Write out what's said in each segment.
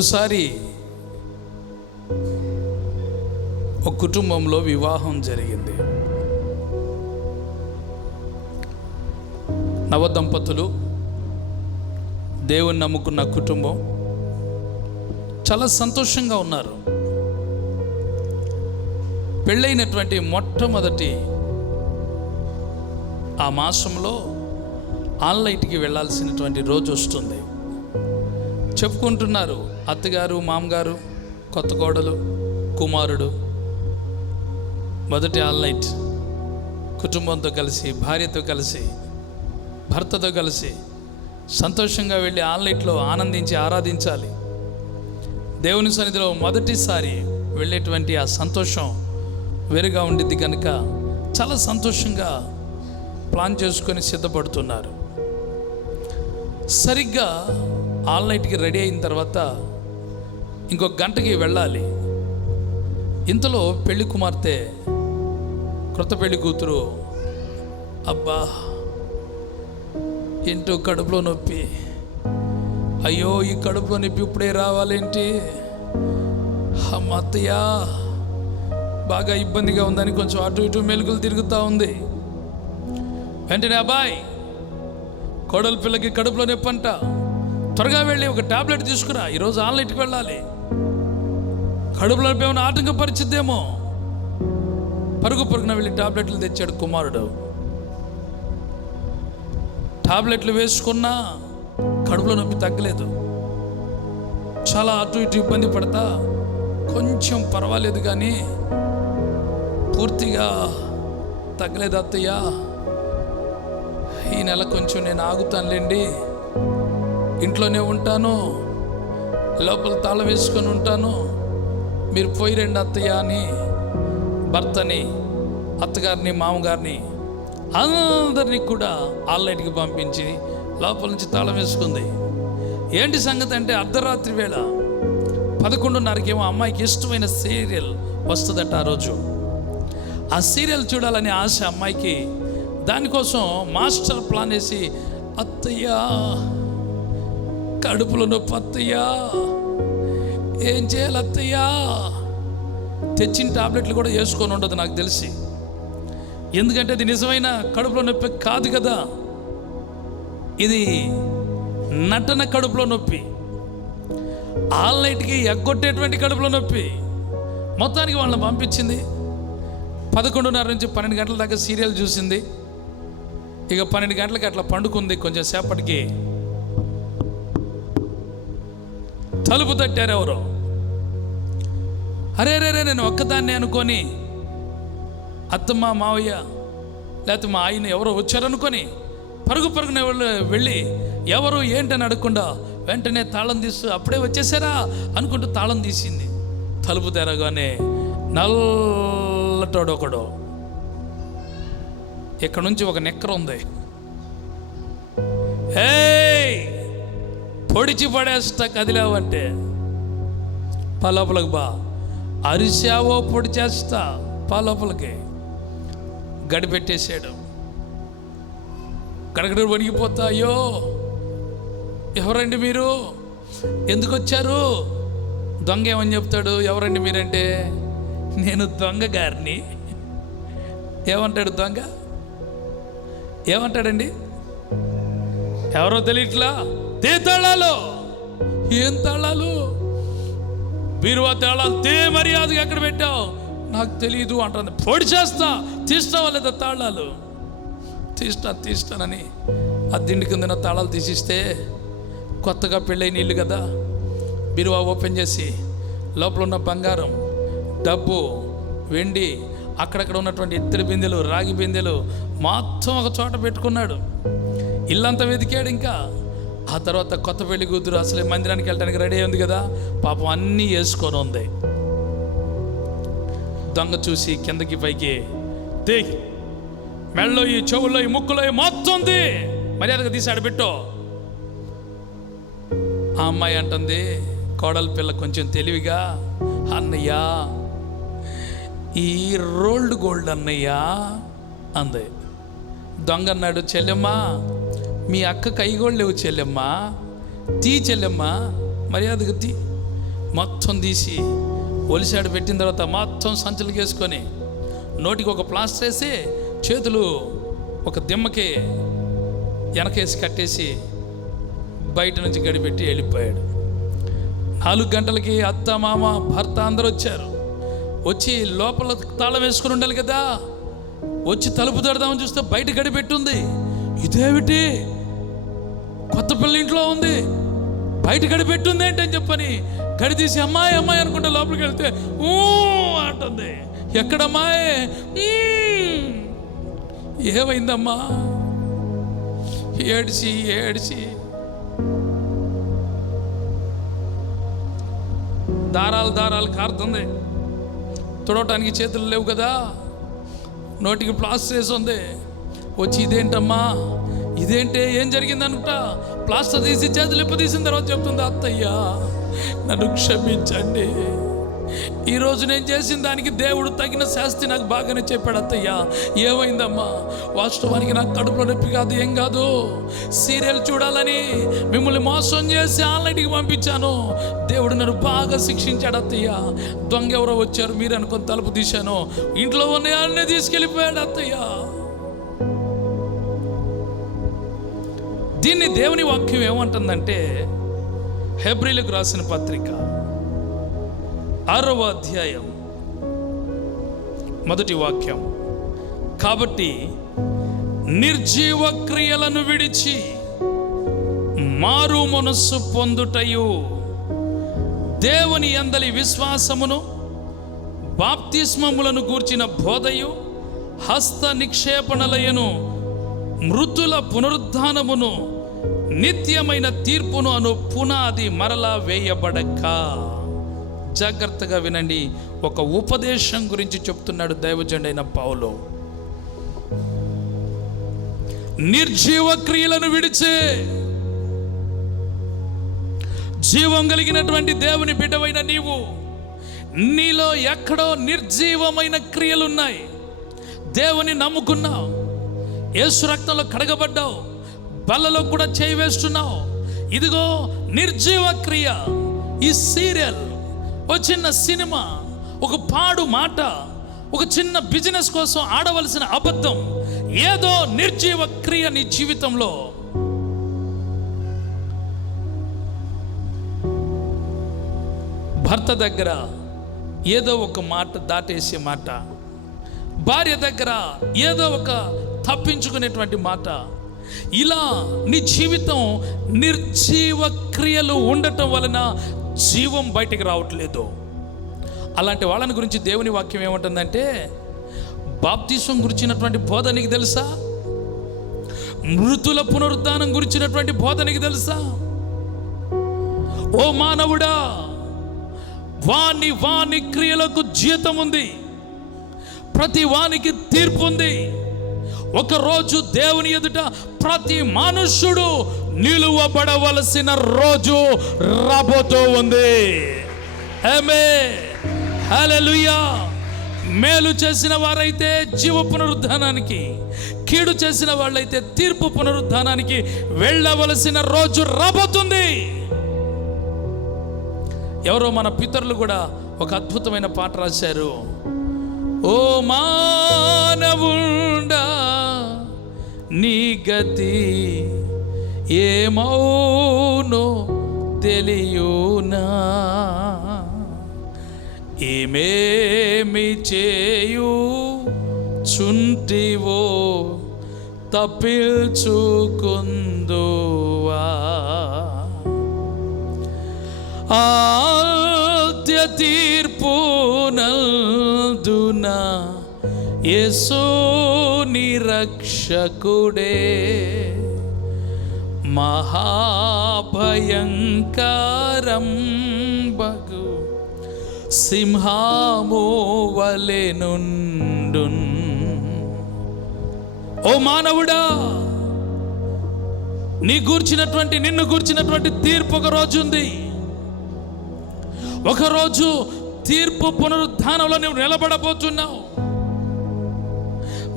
ఓసారి ఒక కుటుంబంలో వివాహం జరిగింది. నవ దంపతులు దేవుని నమ్ముకున్న కుటుంబం చాలా సంతోషంగా ఉన్నారు. పెళ్ళైనటువంటి మొట్టమొదటి ఆ మాసంలో ఆన్లైట్కి వెళ్ళాల్సినటువంటి రోజు వస్తుంది. చెప్పుకుంటున్నారు. అత్తగారు మామగారు కొత్త కోడలు కుమారుడు. మొదటి ఆల్ నైట్ కుటుంబంతో కలిసి భార్యతో కలిసి భర్తతో కలిసి సంతోషంగా వెళ్ళి ఆల్ నైట్లో ఆనందించి ఆరాధించాలి. దేవుని సన్నిధిలో మొదటిసారి వెళ్ళేటువంటి ఆ సంతోషం వేరుగా ఉండిద్ది కనుక చాలా సంతోషంగా ప్లాన్ చేసుకొని సిద్ధపడుతున్నారు. సరిగ్గా ఆల్ నైట్కి రెడీ అయిన తర్వాత ఇంకొక గంటకి వెళ్ళాలి. ఇంతలో పెళ్ళి కుమార్తె క్రొత్త పెళ్ళి కూతురు అబ్బా ఏంటో కడుపులో నొప్పి. అయ్యో ఈ కడుపులో నొప్పి ఇప్పుడే రావాలేంటి? అమ్మ బాగా ఇబ్బందిగా ఉందని కొంచెం అటు ఇటు మెలుగులు తిరుగుతూ ఉంది. వెంటనే అబ్బాయి కోడలి పిల్లకి కడుపులో నొప్పి అంట త్వరగా వెళ్ళి ఒక టాబ్లెట్ తీసుకురా. ఈరోజు ఆన్లైన్కి వెళ్ళాలి. కడుపులో నొప్పి ఏమైనా ఆటంకపరిచిద్దేమో పరుగు పరుగున వెళ్ళి టాబ్లెట్లు తెచ్చాడు కుమారుడు. టాబ్లెట్లు వేసుకున్నా కడుపులో నొప్పి తగ్గలేదు. చాలా అటు ఇటు ఇబ్బంది పడతా కొంచెం పర్వాలేదు కానీ పూర్తిగా తగ్గలేదు అత్తయ్య. ఈ నెల కొంచెం నేను ఆగుతానులేండి. ఇంట్లోనే ఉంటాను లోపల తాళం వేసుకొని ఉంటాను. మీరు పోయి రండి అత్తయ్య అని భర్తని అత్తగారిని మామగారిని అందరినీ కూడా ఆన్లైన్కి పంపించి లోపల నుంచి తాళం వేసుకుంది. ఏంటి సంగతి అంటే అర్ధరాత్రి వేళ పదకొండున్నరకేమో అమ్మాయికి ఇష్టమైన సీరియల్ వస్తుందట ఆ రోజు. ఆ సీరియల్ చూడాలనే ఆశ అమ్మాయికి. దానికోసం మాస్టర్ ప్లాన్ వేసి అత్తయ్యా కడుపులో నొప్పి అత్తయ్యా. ఏం చేయాలి అత్తయ్యా? తెచ్చిన టాబ్లెట్లు కూడా వేసుకొని ఉండదు నాకు తెలిసి. ఎందుకంటే అది నిజమైన కడుపులో నొప్పి కాదు కదా. ఇది నటన కడుపులో నొప్పి. ఆల్ నైట్కి ఎగ్గొట్టేటువంటి కడుపులో నొప్పి. మొత్తానికి వాళ్ళని పంపించింది. పదకొండున్నర నుంచి పన్నెండు గంటల దాకా సీరియల్ చూసింది. ఇక పన్నెండు గంటలకి అట్లా పండుకుంది కొంచెం సేపటికి. తలుపు తట్టారు ఎవరో. అరే రే రే నేను ఒక్కదాన్ని అనుకొని అత్తమ్మ మావయ్య లేకపోతే మా ఆయన ఎవరో వచ్చారనుకొని పరుగు పరుగున వెళ్ళి- వెళ్ళి ఎవరు ఏంటని అడగకుండా వెంటనే తాళం తీసి అప్పుడే వచ్చేసారా అనుకుంటూ తాళం తీసింది. తలుపు తెరగానే నల్లటోడు ఒకడు. ఇక్కడ నుంచి ఒక నెక్కర ఉంది ఏ పొడిచి పడేస్తా కదిలావంటే. పలోపలకు బా అరిసావో పొడి చేస్తా పలోపలకి గడిపెట్టేసాడు గడగడ వణిగిపోతా అయ్యో! ఎవరండి మీరు? ఎందుకు వచ్చారు దొంగ ఏమని చెప్తాడు? ఎవరండి మీరంటే? నేను దొంగ గారిని ఏమంటాడు దొంగ? ఏమంటాడండి? ఎవరో తెలియట్లా? తే తాళాలు ఏం తాళాలు? బీరువా తాళాలు. తే మర్యాదగా ఎక్కడ పెట్టావు? నాకు తెలియదు అంటుంది. పొడి చేస్తా. తీస్తావా లేదా తాళాలు? తీస్తా తీస్తానని. ఆ దిండి కిందన తాళాలు తీసిస్తే కొత్తగా పెళ్ళైన ఇల్లు కదా. బీరువా ఓపెన్ చేసి లోపల ఉన్న బంగారం డబ్బు వెండి అక్కడక్కడ ఉన్నటువంటి ఇత్తడి బిందెలు రాగి బిందెలు మొత్తం ఒక చోట పెట్టుకున్నాడు. ఇల్లంతా వెతికాడు ఇంకా. ఆ తర్వాత కొత్త పెళ్ళి కూతురు అసలే మందిరానికి వెళ్ళడానికి రెడీ ఉంది కదా. పాపం అన్నీ వేసుకొని ఉంది. దొంగ చూసి కిందకి పైకి దే మెళ్ళలో ఈ చెవుల్లో ఈ ముక్కులో ఈ మొత్తం ఉంది. మర్యాదగా తీసి ఆడబెట్టో ఆ అమ్మాయి అంటుంది కోడల పిల్ల కొంచెం తెలివిగా అన్నయ్య ఈ రోల్డ్ గోల్డ్ అన్నయ్య అంది. దొంగ అన్నాడు చెల్లెమ్మా మీ అక్క కైగోళ్ళు లేవు చెల్లెమ్మా. తీ చెల్లెమ్మ. మర్యాదగా తీ. మొత్తం తీసి ఒలిసాడు పెట్టిన తర్వాత మొత్తం సంచులు వేసుకొని నోటికి ఒక ప్లాస్టర్ వేసి చేతులు ఒక దిమ్మకి వెనకేసి కట్టేసి బయట నుంచి గడిపెట్టి వెళ్ళిపోయాడు. నాలుగు గంటలకి అత్త మామ భర్త అందరూ వచ్చారు. వచ్చి లోపల తాళం వేసుకుని ఉండాలి కదా. వచ్చి తలుపు తడదామని చూస్తే బయట గడిపెట్టుంది. ఇదేమిటి కొత్త పిల్ల ఇంట్లో ఉంది. బయట గడిపెట్టుంది ఏంటి అని చెప్పని గడి తీసి అమ్మాయి అమ్మాయి అనుకుంటే లోపలికి వెళ్తే ఊ అంటుంది. ఎక్కడమ్మాయి ఏమైందమ్మా? ఏడ్చి ఏడ్చి. దారాలు దారాలు కారుతుంది. తుడవటానికి చేతులు లేవు కదా. నోటికి ప్లాస్ చేసి ఉంది. వచ్చి ఇదేంటమ్మా ఇదేంటే? ఏం జరిగిందనుకుంటా? ప్లాస్టర్ తీసి చేతులు తీసిన తర్వాత చెప్తుంది అత్తయ్యా నన్ను క్షమించండి. ఈరోజు నేను చేసిన దానికి దేవుడు తగిన శాస్తి నాకు బాగానే చెప్పాడు అత్తయ్య. ఏమైందమ్మా? వాస్తవానికి నాకు కడుపులో నొప్పి కాదు ఏం కాదు. సీరియల్ చూడాలని మిమ్మల్ని మోసం చేసి ఆన్లైన్కి పంపించాను. దేవుడు నన్ను బాగా శిక్షించాడు అత్తయ్య. దొంగ ఎవరో వచ్చారు మీరు అనుకొని తలుపు తీశాను. ఇంట్లో ఉన్న తీసుకెళ్ళిపోయాడు అత్తయ్య. దీన్ని దేవుని వాక్యం ఏమంటుందంటే హెబ్రిలకు రాసిన పత్రిక ఆరవ అధ్యాయం మొదటి వాక్యం. కాబట్టి నిర్జీవ క్రియలను విడిచి మారు మనస్సు పొందుటయు దేవుని అందలి విశ్వాసమును బాప్తిస్మములను గూర్చిన బోధయు హస్త నిక్షేపణలయను మృతుల పునరుద్ధానమును నిత్యమైన తీర్పును అను పునాది మరలా వేయబడక. జాగ్రత్తగా వినండి ఒక ఉపదేశం గురించి చెప్తున్నాడు దైవజండైన పావులో నిర్జీవ క్రియలను విడిచే జీవం కలిగినటువంటి దేవుని బిడ్డవైన నీవు నీలో ఎక్కడో నిర్జీవమైన క్రియలున్నాయి. దేవుని నమ్ముకున్నావు. యేసు రక్తంలో కడగబడ్డావు. బల్లలో కూడా చేయి వేస్తున్నావు. ఇదిగో నిర్జీవ క్రియ. ఈ సీరియల్ ఒక చిన్న సినిమా ఒక పాడు మాట ఒక చిన్న బిజినెస్ కోసం ఆడవలసిన అబద్ధం ఏదో నిర్జీవ క్రియ నీ జీవితంలో. భర్త దగ్గర ఏదో ఒక మాట దాటేసే మాట భార్య దగ్గర ఏదో ఒక తప్పించుకునేటువంటి మాట ఇలా నీ జీవితం నిర్జీవ క్రియలు ఉండటం వలన జీవం బయటికి రావట్లేదు. అలాంటి వాళ్ళని గురించి దేవుని వాక్యం ఏమంటుందంటే బాప్తీసం గురించినటువంటి బోధ నీకు తెలుసా? మృతుల పునరుద్ధానం గురించినటువంటి బోధ నీకు తెలుసా? ఓ మానవుడా వాని వాని క్రియలకు జీతం ఉంది. ప్రతి వానికి తీర్పు ఉంది. ఒకరోజు దేవుని ఎదుట ప్రతి మనుష్యుడు నిలువబడవలసిన రోజు రాబోతూ ఉంది. ఆమె హల్లెలూయా మేలు చేసిన వారైతే జీవ పునరుద్ధానానికి కీడు చేసిన వాళ్ళైతే తీర్పు పునరుద్ధానానికి వెళ్ళవలసిన రోజు రాబోతుంది. ఎవరో మన పితరులు కూడా ఒక అద్భుతమైన పాట రాశారు. ఓ మానవుండా నీ గతి ఏమౌనో తెలియునా? ఏమేమి చేయు చుంటివో తప్పించుకుందువా? ఆద్య తీర్పు నల్దున యేసో నిరక్షకుడే మహాభయంకరం బగు సింహాము నుండు ఓ మానవుడా నీ గూర్చినటువంటి నిన్ను గూర్చినటువంటి తీర్పు ఒక రోజు ఉంది ఒకరోజు తీర్పు పునరు స్థానంలో నువ్వు నిలబడబోతున్నావు.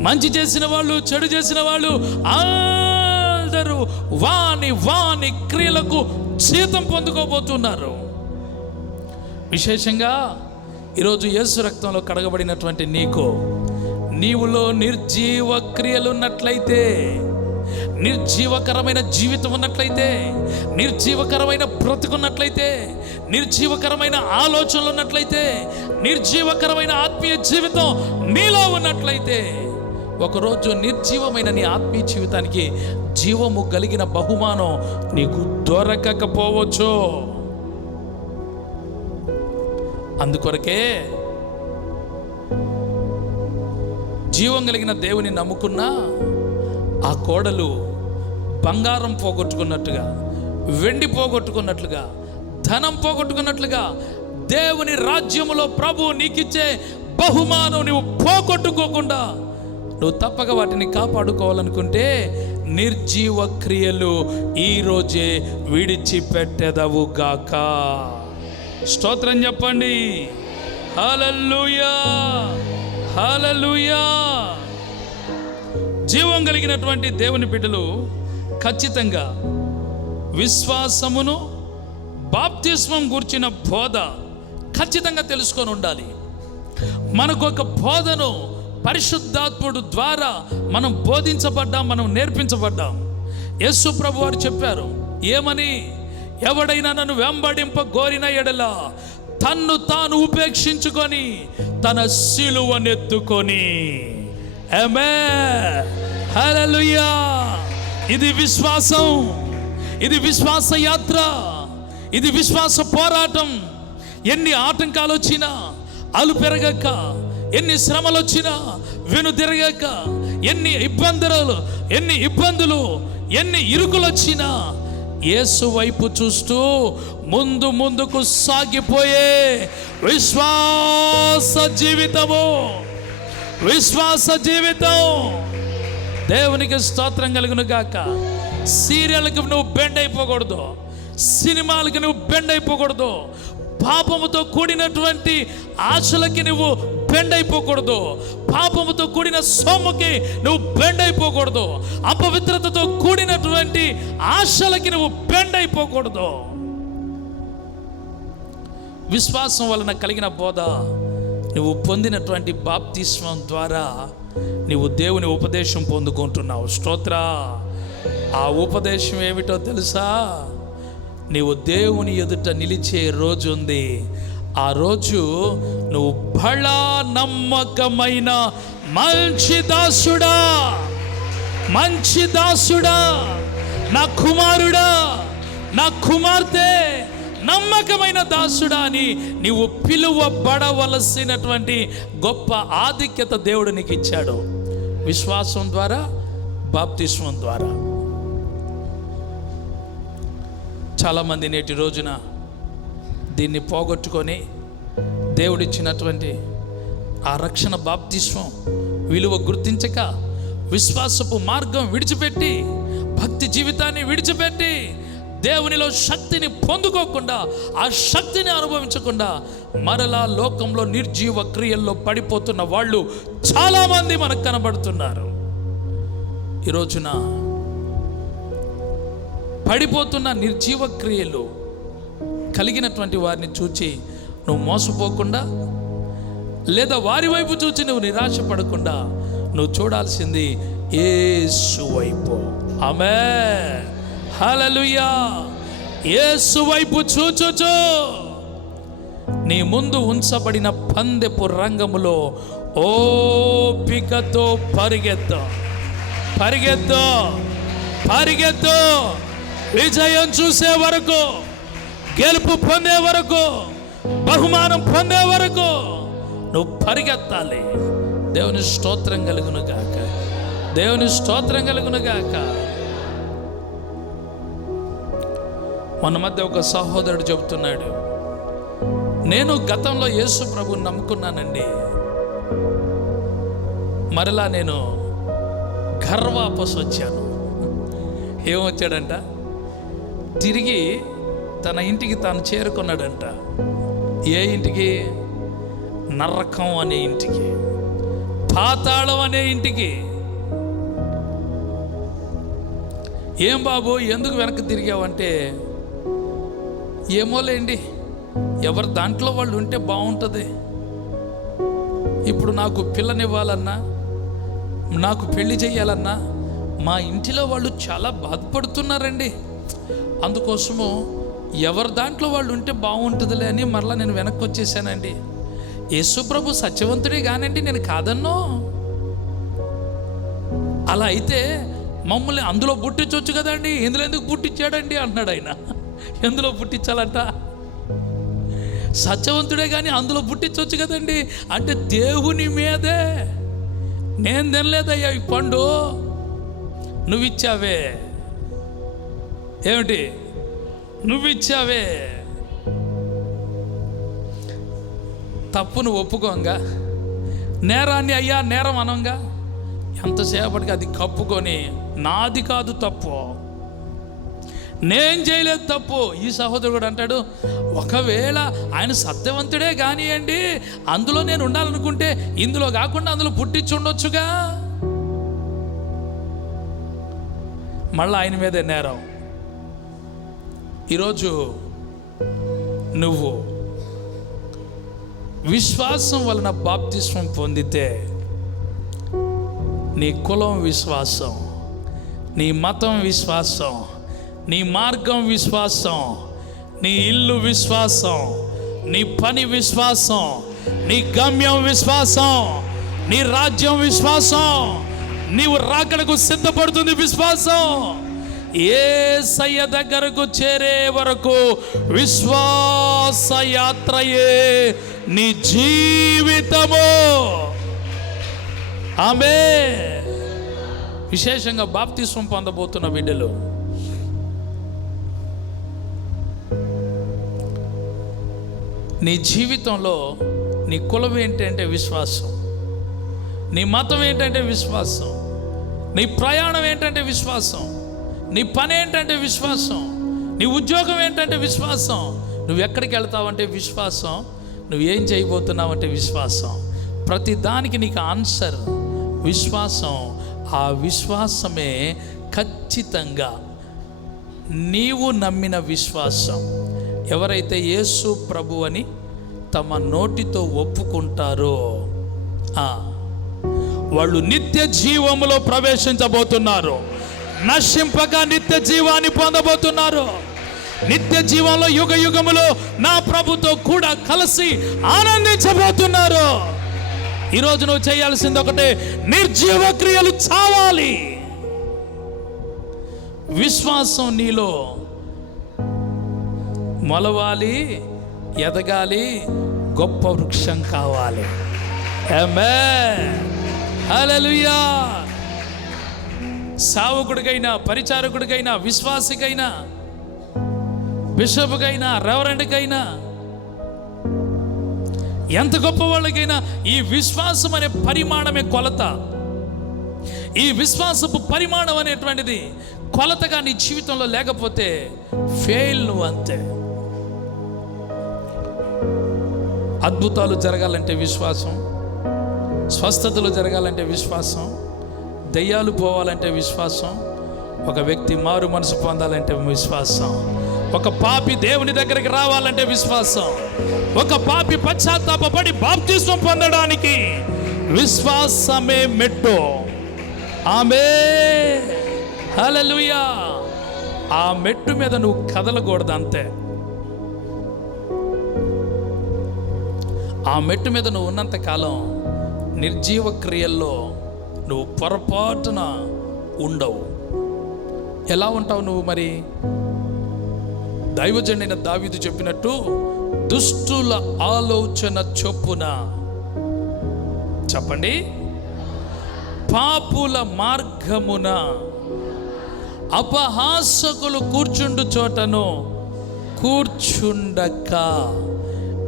మంచి చేసిన వాళ్ళు చెడు చేసిన వాళ్ళు అందరూ వాని వాని క్రియలకు జీతం పొందుకోబోతున్నారు. విశేషంగా ఈరోజు యేసు రక్తంలో కడగబడినటువంటి నీకు నీవులో నిర్జీవ క్రియలున్నట్లయితే ఉన్నట్లయితే నిర్జీవకరమైన జీవితం ఉన్నట్లయితే నిర్జీవకరమైన బ్రతుకున్నట్లయితే నిర్జీవకరమైన ఆలోచనలు ఉన్నట్లయితే నిర్జీవకరమైన ఆత్మీయ జీవితం నీలో ఉన్నట్లయితే ఒకరోజు నిర్జీవమైన నీ ఆత్మీయ జీవితానికి జీవము కలిగిన బహుమానం నీకు దొరకకపోవచ్చు. అందుకొరకే జీవం కలిగిన దేవుని నమ్ముకున్నా ఆ కోడలు బంగారం పోగొట్టుకున్నట్టుగా వెండి పోగొట్టుకున్నట్లుగా ధనం పోగొట్టుకున్నట్లుగా దేవుని రాజ్యములో ప్రభు నీకిచ్చే బహుమానం నువ్వు పోగొట్టుకోకుండా నువ్వు తప్పక వాటిని కాపాడుకోవాలనుకుంటే నిర్జీవ క్రియలు ఈరోజే విడిచిపెట్టెదవు గాక. స్తోత్రం చెప్పండి. హలల్లుయా. హలలుయా జీవం కలిగినటువంటి దేవుని బిడ్డలు ఖచ్చితంగా విశ్వాసమును బాప్తిస్మం గుర్చిన బోధ ఖచ్చితంగా తెలుసుకొని ఉండాలి. మనకు ఒక బోధను పరిశుద్ధాత్ముడు ద్వారా మనం బోధించబడ్డాం మనం నేర్పించబడ్డాం. యేసు ప్రభు వారు చెప్పారు ఏమని? ఎవడైనా నన్ను వెంబడింప గోరిన ఎడల తన్ను తాను ఉపేక్షించుకొని తన సిలువనెత్తుకొని. ఎమే హలలుయా ఇది విశ్వాసం ఇది విశ్వాస యాత్ర ఇది విశ్వాస పోరాటం. ఎన్ని ఆటంకాలు వచ్చినా అలు పెరగక ఎన్ని శ్రమలు వచ్చినా వెను తిరగక ఎన్ని ఇబ్బందులు ఎన్ని ఇబ్బందులు ఎన్ని ఇరుకులు వచ్చినా యేసు వైపు చూస్తూ ముందు ముందుకు సాగిపోయే విశ్వాస జీవితము. విశ్వాస జీవితం. దేవునికి స్తోత్రం కలుగును గాక. సీరియల్కి నువ్వు బెండ్ అయిపోకూడదు. సినిమాలకి నువ్వు బెండ్ అయిపోకూడదు. పాపముతో కూడినటువంటి ఆశలకి నువ్వు బెండ్ అయిపోకూడదు. పాపముతో కూడిన సొమ్ముకి నువ్వు బెండ్ అయిపోకూడదు. అపవిత్రతతో కూడినటువంటి ఆశలకి నువ్వు బెండ్ అయిపోకూడదు. విశ్వాసం వలన కలిగిన బోధ నువ్వు పొందినటువంటి బాప్తిస్మం ద్వారా నీవు దేవుని ఉపదేశం పొందుకుంటున్నావు. స్తోత్ర. ఆ ఉపదేశం ఏమిటో తెలుసా? నీవు దేవుని ఎదుట నిలిచే రోజు ఉంది. ఆ రోజు నువ్వు బళ నమ్మకమైన మంచి దాసుడా. మంచి దాసుడా. నా కుమారుడా. నా కుమార్తె. నమ్మకమైన దాసుడా అని నీవు పిలువబడవలసినటువంటి గొప్ప ఆధిక్యత దేవుడు నీకు ఇచ్చాడు విశ్వాసం ద్వారా బాప్తిస్వం ద్వారా. చాలామంది నేటి రోజున దీన్ని పోగొట్టుకొని దేవుడిచ్చినటువంటి ఆ రక్షణ బాప్తిస్వం విలువ గుర్తించక విశ్వాసపు మార్గం విడిచిపెట్టి భక్తి జీవితాన్ని విడిచిపెట్టి దేవునిలో శక్తిని పొందుకోకుండా ఆ శక్తిని అనుభవించకుండా మరలా లోకంలో నిర్జీవ క్రియల్లో పడిపోతున్న వాళ్ళు చాలామంది మనకు కనబడుతున్నారు. ఈ రోజున పడిపోతున్న నిర్జీవ క్రియలు కలిగినటువంటి వారిని చూచి నువ్వు మోసపోకుండా లేదా వారి వైపు చూచి నువ్వు నిరాశ పడకుండా నువ్వు చూడాల్సింది ఏసు వైపు ఆమె హలలుయా ఏసు వైపు చూచుచు. నీ ముందు ఉంచబడిన పందెపు రంగములో ఓపికతో పరిగెత్తు. పరిగెత్తు. పరిగెత్తు. విజయం చూసే వరకు గెలుపు పొందే వరకు బహుమానం పొందే వరకు నువ్వు పరిగెత్తాలి. దేవుని స్తోత్రం కలుగును గాక. దేవుని స్తోత్రం కలుగును గాక. మొన్న మధ్య ఒక సహోదరుడు చెబుతున్నాడు నేను గతంలో యేసు ప్రభు నమ్ముకున్నానండి. మరలా నేను గర్వాపస్ వచ్చాను. ఏమొచ్చాడంట? తిరిగి తన ఇంటికి తాను చేరుకున్నాడంట. ఏ ఇంటికి? నరకం అనే ఇంటికి. పాతాళం అనే ఇంటికి. ఏం బాబు ఎందుకు వెనక్కి తిరిగావంటే ఏమోలేండి. ఎవరి దాంట్లో వాళ్ళు ఉంటే బాగుంటుంది ఇప్పుడు నాకు పిల్లనివ్వాలన్నా నాకు పెళ్ళి చేయాలన్నా మా ఇంటిలో వాళ్ళు చాలా బాధపడుతున్నారండి. అందుకోసము ఎవరి దాంట్లో వాళ్ళు ఉంటే బాగుంటుందిలే అని మరలా నేను వెనక్కి వచ్చేసానండి యేసుప్రభు సత్యవంతుడే కానండి నేను కాదన్నో. అలా అయితే మమ్మల్ని అందులో పుట్టించవచ్చు కదండి. ఇందులో ఎందుకు పుట్టించాడండి అంటున్నాడు ఆయన. ఎందులో పుట్టించాలంట. సత్యవంతుడే కానీ అందులో పుట్టించవచ్చు కదండి. అంటే దేవుని మీదే. నేను తినలేదయ్యా ఈ పండు. నువ్విచ్చావే. ఏమిటి? నువ్విచ్చావే. తప్పును ఒప్పుకోంగా. నేరాన్ని అయ్యా నేరం అనంగా. ఎంతసేపటికి అది కప్పుకొని నాది కాదు తప్పు. నేను చేయలేదు తప్పు. ఈ సహోదరుడు అంటాడు ఒకవేళ ఆయన సత్యవంతుడే కానివ్వండి అందులో నేను ఉండాలనుకుంటే ఇందులో కాకుండా అందులో పుట్టించి ఉండొచ్చుగా. మళ్ళీ ఆయన మీదే నేరం. ఈరోజు నువ్వు విశ్వాసం వలన బాప్తిస్వం పొందితే నీ కులం విశ్వాసం నీ మతం విశ్వాసం నీ మార్గం విశ్వాసం నీ ఇల్లు విశ్వాసం నీ పని విశ్వాసం నీ గమ్యం విశ్వాసం నీ రాజ్యం విశ్వాసం. నీవు రాకడకు సిద్ధపడుతుంది విశ్వాసం. ఏ సయ్య దగ్గరకు చేరే వరకు విశ్వాస యాత్రయే నీ జీవితము. ఆమె విశేషంగా బాప్తిస్వం పొందబోతున్న బిడ్డలు నీ జీవితంలో నీ కులం ఏంటంటే విశ్వాసం. నీ మతం ఏంటంటే విశ్వాసం. నీ ప్రయాణం ఏంటంటే విశ్వాసం. నీ పని ఏంటంటే విశ్వాసం. నీ ఉద్యోగం ఏంటంటే విశ్వాసం. నువ్వు ఎక్కడికి వెళ్తావంటే విశ్వాసం. నువ్వు ఏం చేయబోతున్నావంటే విశ్వాసం. ప్రతి దానికి నీకు ఆన్సర్ విశ్వాసం. ఆ విశ్వాసమే ఖచ్చితంగా నీవు నమ్మిన విశ్వాసం. ఎవరైతే యేసు ప్రభు అని తమ నోటితో ఒప్పుకుంటారో వాళ్ళు నిత్య జీవములో ప్రవేశించబోతున్నారు. నశింపక నిత్య జీవాన్ని పొందబోతున్నారు. నిత్య జీవంలో యుగ యుగములో నా ప్రభుతో కూడా కలిసి ఆనందించబోతున్నారు. ఈరోజు నువ్వు చేయాల్సింది ఒకటే నిర్జీవ క్రియలు చావాలి. విశ్వాసం నీలో మొలవాలి ఎదగాలి గొప్ప వృక్షం కావాలి. హల్లెలూయా సావకుడికైనా పరిచారకుడికైనా విశ్వాసికైనా బిషప్కైనా రెవరెండ్కైనా ఎంత గొప్ప వాళ్ళకైనా ఈ విశ్వాసం అనే పరిమాణమే కొలత. ఈ విశ్వాసపు పరిమాణం అనేటువంటిది కొలతగా నీ జీవితంలో లేకపోతే ఫెయిల్ నువ్వు అంతే. అద్భుతాలు జరగాలంటే విశ్వాసం స్వస్థతలు జరగాలంటే విశ్వాసం దయ్యాలు పోవాలంటే విశ్వాసం ఒక వ్యక్తి మారు మనసు పొందాలంటే విశ్వాసం ఒక పాపి దేవుని దగ్గరికి రావాలంటే విశ్వాసం ఒక పాపి పశ్చాత్తాపడి బాప్తిస్వం పొందడానికి విశ్వాసమే మెట్టు. ఆమె హల్లెలూయా. ఆ మెట్టు మీద నువ్వు కదలకూడదు అంతే. ఆ మెట్టు మీద నువ్వు ఉన్నంత కాలం నిర్జీవ క్రియల్లో నువ్వు పొరపాటున ఉండవు. ఎలా ఉంటావు నువ్వు మరి? దైవజనైన దావిదు చెప్పినట్టు దుష్టుల ఆలోచన చొప్పున. చెప్పండి. పాపుల మార్గమున అపహాసకులు కూర్చుండు చోటను కూర్చుండక.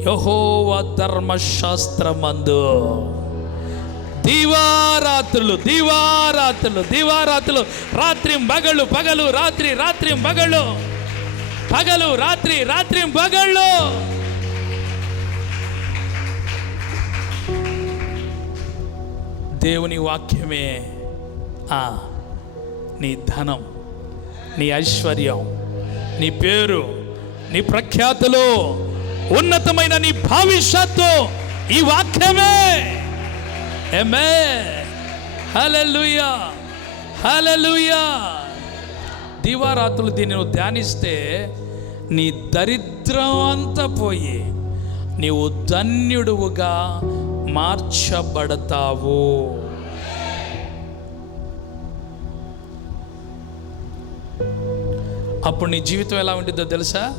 యహోవ ధర్మశాస్త్రమందు. దీవారాత్రులు దీవారాత్రులు దీవారాత్రులు. రాత్రి పగలు పగలు రాత్రి రాత్రి పగలు. పగలు రాత్రి రాత్రి పగళ్ళు దేవుని వాక్యమే ఆ నీ ధనం నీ ఐశ్వర్యం నీ పేరు నీ ప్రఖ్యాతులు ఉన్నతమైన నీ భవిష్యత్తు ఈ వాక్యమే. ఎమే హల్లెలూయా హల్లెలూయా దివారాత్రులు దీన్ని నువ్వు ధ్యానిస్తే నీ దరిద్రం అంతా పోయి నీవు ధన్యుడువుగా మార్చబడతావు. అప్పుడు నీ జీవితం ఎలా ఉంటుందో తెలుసా?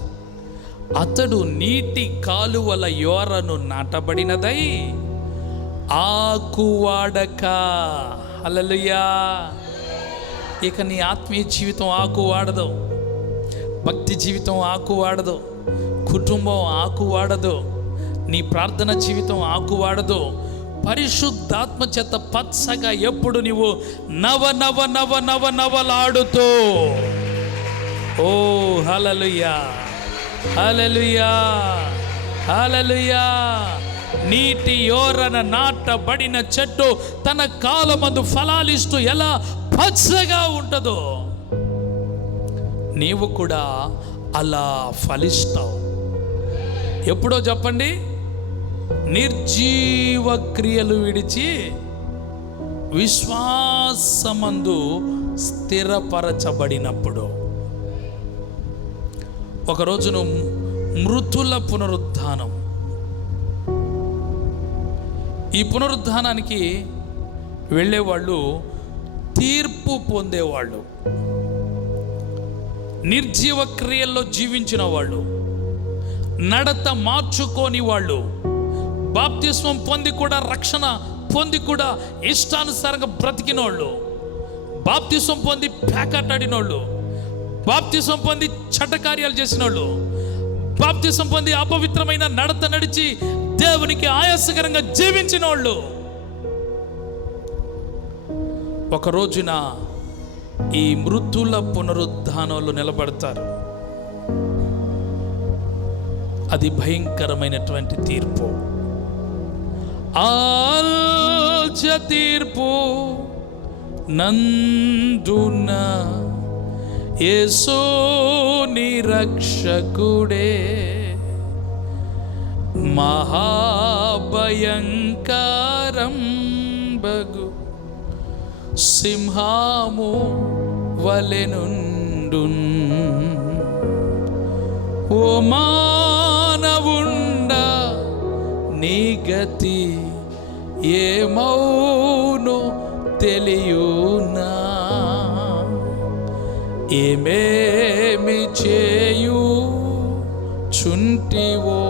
అతడు నీటి కాలువల యోరను నాటబడినదై ఆకువాడక. అలలుయా ఇక నీ ఆత్మీయ జీవితం ఆకువాడదు. భక్తి జీవితం ఆకువాడదు. కుటుంబం ఆకు వాడదు నీ ప్రార్థన జీవితం ఆకువాడదు. పరిశుద్ధాత్మ చేత పచ్చగా ఎప్పుడు నీవు నవ నవ నవ నవ నవలాడుతూ. ఓ హలలుయా హలలుయా హలలుయా నీటి యోరన నాటబడిన చెట్టు తన కాలమందు ఫలాలిస్తూ ఎలా పచ్చగా ఉంటుందో నీవు కూడా అలా ఫలిస్తావు. ఎప్పుడో చెప్పండి? నిర్జీవ క్రియలు విడిచి విశ్వాసమందు స్థిరపరచబడినప్పుడు. ఒకరోజును మృతుల పునరుద్ధానం. ఈ పునరుద్ధానానికి వెళ్ళేవాళ్ళు తీర్పు పొందేవాళ్ళు. నిర్జీవ క్రియల్లో జీవించిన వాళ్ళు నడత మార్చుకోని వాళ్ళు బాప్తిస్వం పొంది కూడా రక్షణ పొంది కూడా ఇష్టానుసారంగా బ్రతికినోళ్ళు బాప్తిస్వం పొంది ప్యాకటాడిన వాళ్ళు సంపొంది పొంది చట్టకార్యాలు చేసిన వాళ్ళు బాప్తిస్వం పొంది అపవిత్రమైన నడత నడిచి దేవునికి ఆయాసకరంగా జీవించిన వాళ్ళు ఒక రోజున ఈ మృతుల పునరుద్ధానంలో నిలబడతారు. అది భయంకరమైనటువంటి తీర్పు. ఆల్చ తీర్పు నందున్నా యేసు నిరక్షకుడే మహాభయంకరం బగు. సింహాము వలెనుండు ఓ మానవుండ నీ గతి ఏమౌను తెలియునా? ఏమేమి చేయు చుంటివో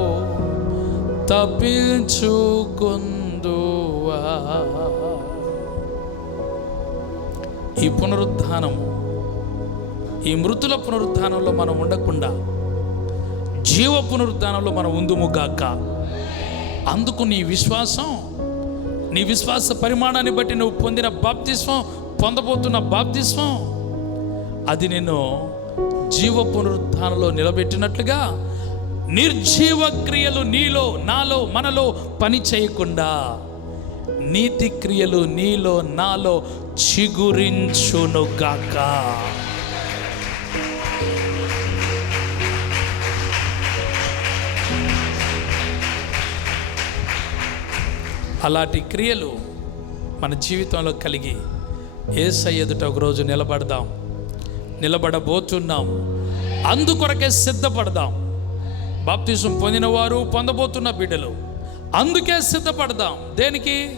తప్పించుకుందువా? ఈ పునరుద్ధానము ఈ మృతుల పునరుద్ధానంలో మనం ఉండకుండా జీవ పునరుద్ధానంలో మనం ఉందుము గాక. అందుకు నీ విశ్వాసం నీ విశ్వాస పరిమాణాన్ని బట్టి నువ్వు పొందిన బాప్తిస్వం పొందబోతున్న బాప్తిస్వం అది నేను జీవ పునరుద్ధానంలో నిలబెట్టినట్లుగా నిర్జీవ క్రియలు నీలో నాలో మనలో పని చేయకుండా నీతి క్రియలు నీలో నాలో చిగురించునుగాక అలాంటి క్రియలు మన జీవితంలో కలిగి ఏసై ఎదుట ఒకరోజు నిలబడదాం. నిలబడబోతున్నాం అందుకొరకే సిద్ధపడదాం. బాప్తిజం పొందినవారు పొందబోతున్న బిడ్డలు. అందుకే సిద్ధపడదాం. దేనికి?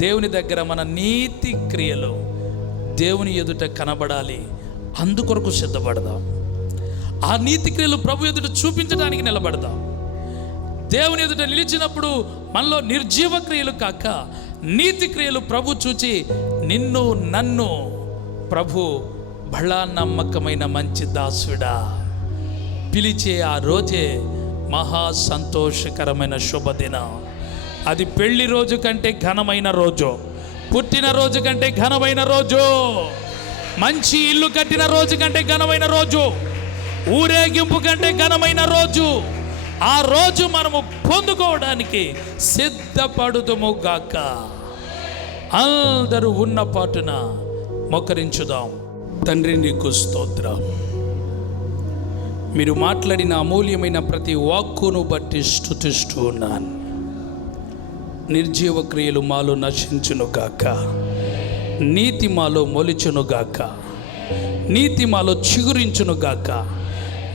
దేవుని దగ్గర మన నీతి క్రియలు దేవుని ఎదుట కనబడాలి. అందుకొరకు సిద్ధపడదాం. ఆ నీతి క్రియలు ప్రభు ఎదుట చూపించడానికి నిలబడదాం. దేవుని ఎదుట నిలిచినప్పుడు మనలో నిర్జీవ క్రియలు కాక నీతి క్రియలు ప్రభు చూచి నిన్ను నన్ను ప్రభు బళా నమ్మకమైన మంచి దాసుడా. పిలిచే ఆ రోజే మహా సంతోషకరమైన శుభదినం. అది పెళ్ళి రోజు కంటే ఘనమైన రోజు. పుట్టిన రోజు కంటే ఘనమైన రోజు. మంచి ఇల్లు కట్టిన రోజు కంటే ఘనమైన రోజు. ఊరేగింపు కంటే ఘనమైన రోజు. ఆ రోజు మనము పొందుకోవడానికి సిద్ధపడుదుము గాక. అందరూ ఉన్న పాటున మొకరించుదాం. తండ్రి నీకు స్తోత్ర. మీరు మాట్లాడిన అమూల్యమైన ప్రతి వాక్కును బట్టి స్థుతిస్తూ ఉన్నాను. నిర్జీవ క్రియలు మాలో నశించునుగాక నీతి మాలో మొలిచునుగాక నీతి మాలో చిగురించునుగాక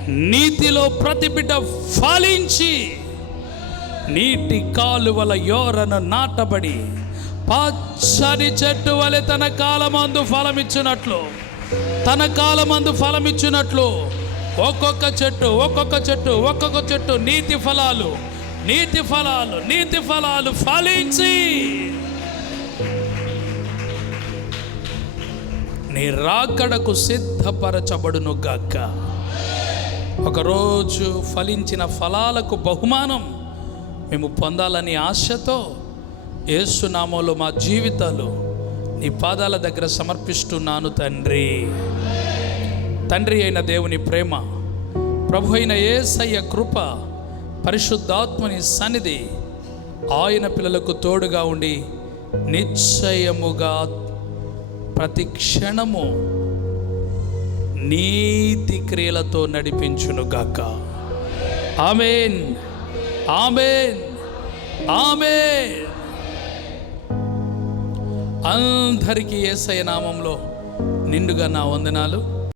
నీతిలో ప్రతి ఫాలించి ఫలించి నీటి కాలువల యోరన నాటబడి పచ్చని చెట్టు వలె తన కాలమందు ఫలమిచ్చినట్లు తన కాలమందు ఫలమిచ్చినట్లు ఒక్కొక్క చెట్టు ఒక్కొక్క చెట్టు ఒక్కొక్క చెట్టు నీతి ఫలాలు నీతి ఫలాలు నీతి ఫలాలు ఫలించి నీ రాకడకు సిద్ధపరచబడును గాక. ఒకరోజు ఫలించిన ఫలాలకు బహుమానం మేము పొందాలని ఆశతో ఏసునామంలో మా జీవితాలు నీ పాదాల దగ్గర సమర్పిస్తున్నాను తండ్రి. తండ్రి అయిన దేవుని ప్రేమ ప్రభు అయిన ఏసయ్య కృప పరిశుద్ధాత్మని సన్నిధి ఆయన పిల్లలకు తోడుగా ఉండి నిశ్చయముగా ప్రతి క్షణము నీతి క్రియలతో నడిపించునుగాక ఆమెన్. ఆమెన్. ఆమెన్. అందరికీ ఏసయ నామంలో నిండుగా నా వందనాలు.